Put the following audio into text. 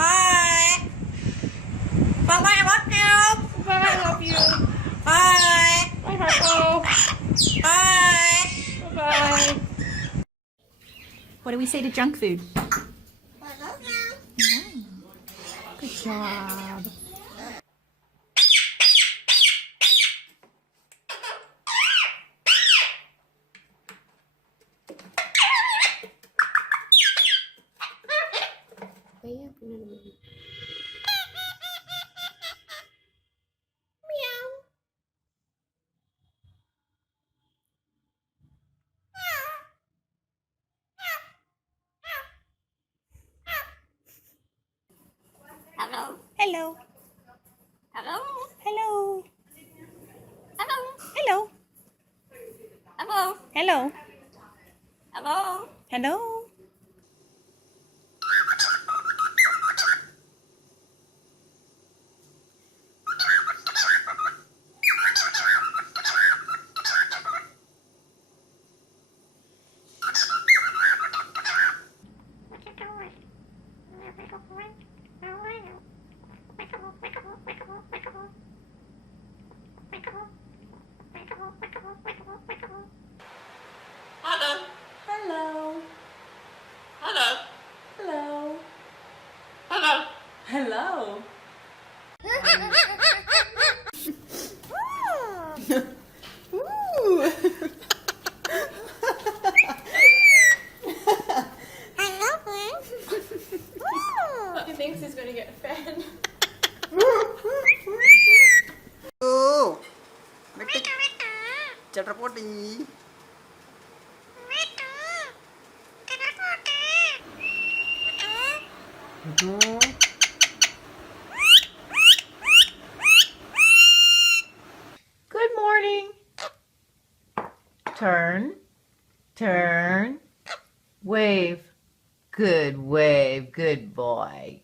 Hi. Bye bye, I love you. Bye, I love you. Bye. Bye, Harpo. Bye. Bye-bye. What do we say to junk food? Good job. Hello. Hello. Hello. Hello. Hello. Hello. Hello. Hello. Hello. Hello. Hello. Hello. Hello. Hello. Hello. Hello. Ooh. He thinks he's going to get fed. Oh, Chatrapati. Good morning. Turn. Turn. Wave. Good wave. Good boy.